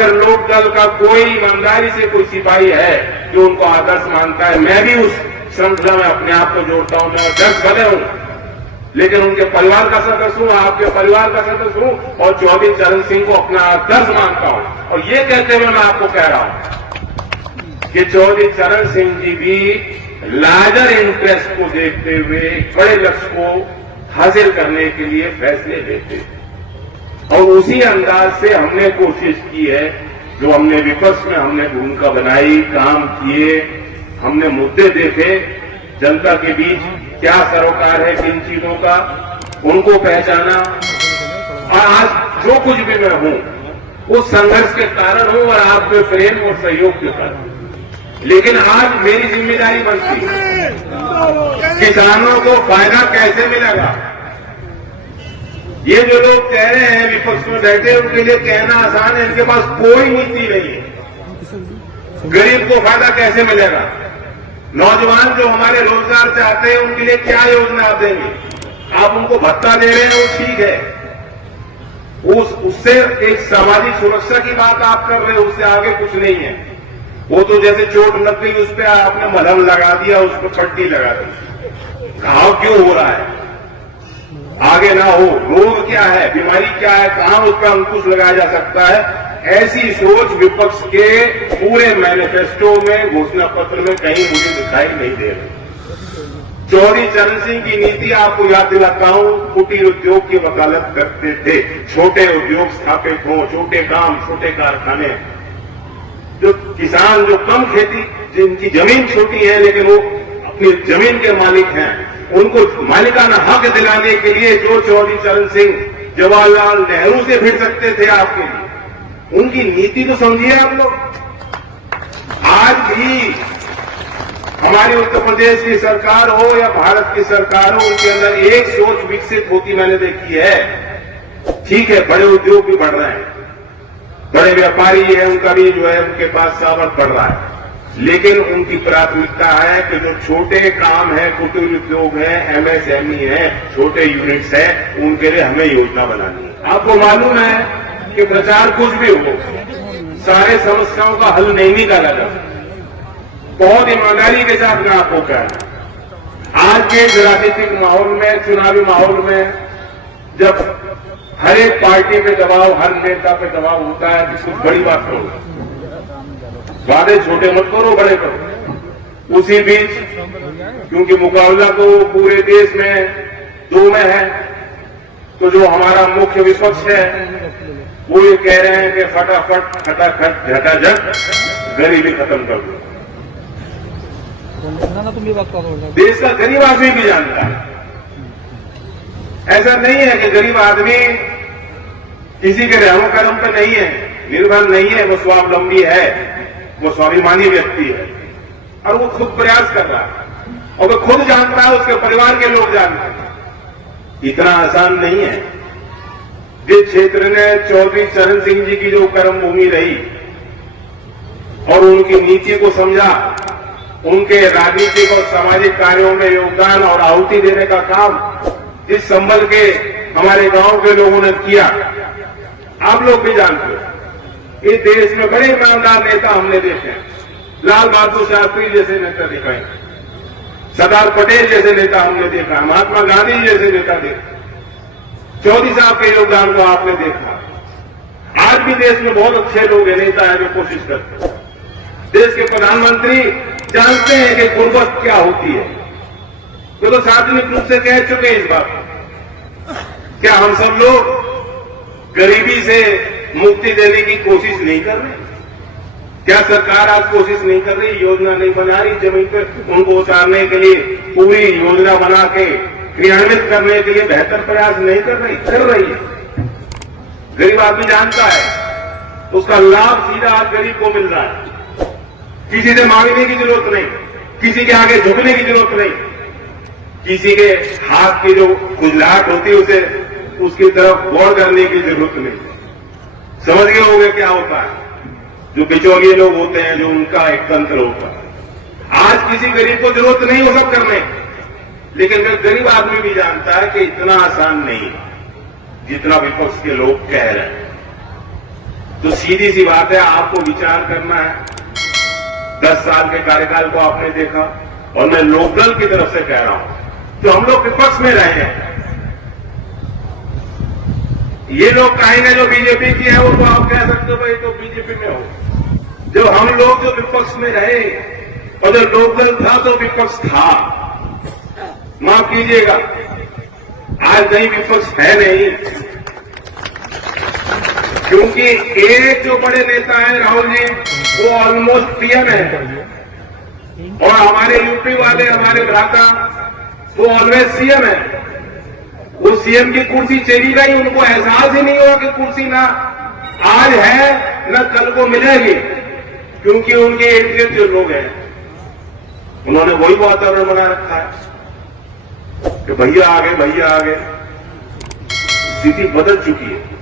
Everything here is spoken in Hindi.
अगर लोकदल का कोई ईमानदारी से कोई सिपाही है जो उनको आदर्श मानता है, मैं भी उस श्रृंखला में अपने आप को जोड़ता हूं। मैं अध्यक्ष भले हूं, लेकिन उनके परिवार का सदस्य हूं, आपके परिवार का सदस्य हूं और चौधरी चरण सिंह को अपना आदर्श मानता हूं। और ये कहते हुए मैं आपको कह रहा हूं कि चौधरी चरण सिंह जी भी लार्जर इंटरेस्ट को देखते हुए बड़े लक्ष्य को हासिल करने के लिए फैसले लेते और उसी अंदाज से हमने कोशिश की है। जो हमने विपक्ष में हमने भूमिका बनाई, काम किए, हमने मुद्दे देखे, जनता के बीच क्या सरोकार है किन चीजों का, उनको पहचाना। और आज जो कुछ भी मैं हूं वो संघर्ष के कारण हूं और आपके प्रेम और सहयोग के कारण। लेकिन आज मेरी जिम्मेदारी बनती है किसानों को फायदा कैसे मिलेगा। ये जो लोग कह रहे हैं विपक्ष में बैठे, उनके लिए कहना आसान है, इनके पास कोई नीति नहीं है। गरीब को फायदा कैसे मिलेगा, नौजवान जो हमारे रोजगार चाहते हैं उनके लिए क्या योजना आप देंगे। आप उनको भत्ता दे रहे हैं वो ठीक है, उससे एक सामाजिक सुरक्षा की बात आप कर रहे हैं, उससे आगे कुछ नहीं है। वो तो जैसे चोट लग गई उस पर आपने मलहम लगा दिया, उस पर पट्टी लगा दी। घाव क्यों हो रहा है, आगे ना हो। रोग क्या है, बीमारी क्या है, कहां उस पर अंकुश लगाया जा सकता है। ऐसी सोच विपक्ष के पूरे मैनिफेस्टो में, घोषणा पत्र में कहीं मुझे दिखाई नहीं दे रही। चौधरी चरण सिंह की नीति आपको याद दिलाता हूं, कुटीर उद्योग की वकालत करते थे। छोटे उद्योग स्थापित हो, छोटे काम, छोटे कारखाने, जो किसान जो कम खेती, जिनकी जमीन छोटी है लेकिन वो अपनी जमीन के मालिक हैं, उनको मालिकाना हक दिलाने के लिए जो चौधरी चरण सिंह जवाहरलाल नेहरू से भिड़ सकते थे आपके लिए, उनकी नीति तो समझिए आप लोग। आज भी हमारी उत्तर प्रदेश की सरकार हो या भारत की सरकार हो, उनके अंदर एक सोच विकसित होती मैंने देखी है। ठीक है, बड़े उद्योग भी बढ़ रहे हैं, बड़े व्यापारी हैं, उनका भी जो है उनके पास सामर्थ बढ़ रहा है, लेकिन उनकी प्राथमिकता है कि जो छोटे काम है, कुटीर उद्योग है, एमएसएमई है, छोटे यूनिट्स है, उनके लिए हमें योजना बनानी है। आपको मालूम है कि प्रचार कुछ भी हो, सारे समस्याओं का हल नहीं निकाला जा सकता। बहुत ईमानदारी के साथ मैं आपको कह रहा हूं, आज के राजनीतिक माहौल में, चुनावी माहौल में, जब हर एक पार्टी पे दबाव, हर नेता पे दबाव होता है कि कुछ बड़ी बात करो, वादे छोटे मत करो, बड़े करो। उसी बीच क्योंकि मुकाबला तो पूरे देश में दो में है, तो जो हमारा मुख्य विपक्ष है वो ये कह रहे हैं कि फटाफट खटाखट झटाझट गरीबी खत्म कर दो। देश का गरीब आदमी भी जानता है, ऐसा नहीं है कि गरीब आदमी किसी के रहमो करम पे नहीं है, निर्भर नहीं है, वो स्वावलंबी है, वो स्वाभिमानी व्यक्ति है और वो खुद प्रयास कर रहा है और वो खुद जानता है, उसके परिवार के लोग जानते हैं। इतना आसान नहीं है। जिस क्षेत्र ने चौधरी चरण सिंह जी की जो कर्मभूमि रही और उनकी नीति को समझा, उनके राजनीतिक और सामाजिक कार्यों में योगदान और आहुति देने का काम जिस संभल के हमारे गांव के लोगों ने किया, आप लोग भी जानते हो। इस देश में बड़े ईमानदार नेता हमने देखे हैं, लाल बहादुर शास्त्री जैसे नेता दिखाए, सरदार पटेल जैसे नेता हमने देखा, महात्मा गांधी जैसे नेता देखा, चौधरी साहब के योगदान को आपने देखा। आज भी देश में बहुत अच्छे लोग हैं, नेता है जो कोशिश करते हैं। देश के प्रधानमंत्री जानते हैं कि गुर्बत क्या होती है, वो तो सार्वजनिक रूप से कह चुके हैं इस बात। क्या हम सब लोग गरीबी से मुक्ति देने की कोशिश नहीं कर रहे? क्या सरकार आज कोशिश नहीं कर रही, योजना नहीं बना रही, जमीन पर उनको उतारने के लिए पूरी योजना बना के क्रियान्वित करने के लिए बेहतर प्रयास नहीं कर रही? कर रही है। गरीब आदमी जानता है, उसका लाभ सीधा आज गरीब को मिल रहा है। किसी से मांगने की जरूरत नहीं, किसी के आगे झुकने की जरूरत नहीं, किसी के हाथ की जो खुजलाहट होती है उसे उसकी तरफ गौर करने की जरूरत नहीं। समझ गए होंगे क्या होता है, जो बिचौलिए लोग होते हैं, जो उनका एक तंत्र होता है। आज किसी गरीब को जरूरत नहीं वो सब करने, लेकिन गरीब आदमी भी जानता है कि इतना आसान नहीं जितना विपक्ष के लोग कह रहे हैं। तो सीधी सी बात है, आपको विचार करना है। 10 साल के कार्यकाल को आपने देखा, और मैं लोकदल की तरफ से कह रहा हूं, जो हम लोग विपक्ष में रहे हैं, ये लोग कहेंगे जो बीजेपी की है वो तो आप कह सकते हो भाई तो बीजेपी में हो। जो हम लोग जो विपक्ष में रहे, और जो लोकदल था तो विपक्ष था, माफ कीजिएगा, आज नहीं विपक्ष है नहीं, क्योंकि एक जो बड़े नेता हैं राहुल जी, वो ऑलमोस्ट पीएम है, और हमारे यूपी वाले हमारे भ्राता वो ऑलवेज सीएम है। वो सीएम की कुर्सी चली गई, उनको एहसास ही नहीं हुआ कि कुर्सी ना आज है न कल को मिलेगी, क्योंकि उनके इर्द गिर्द जो लोग हैं उन्होंने वही वातावरण बना रखा है कि भैया आ गए, भैया आ गए। स्थिति बदल चुकी है।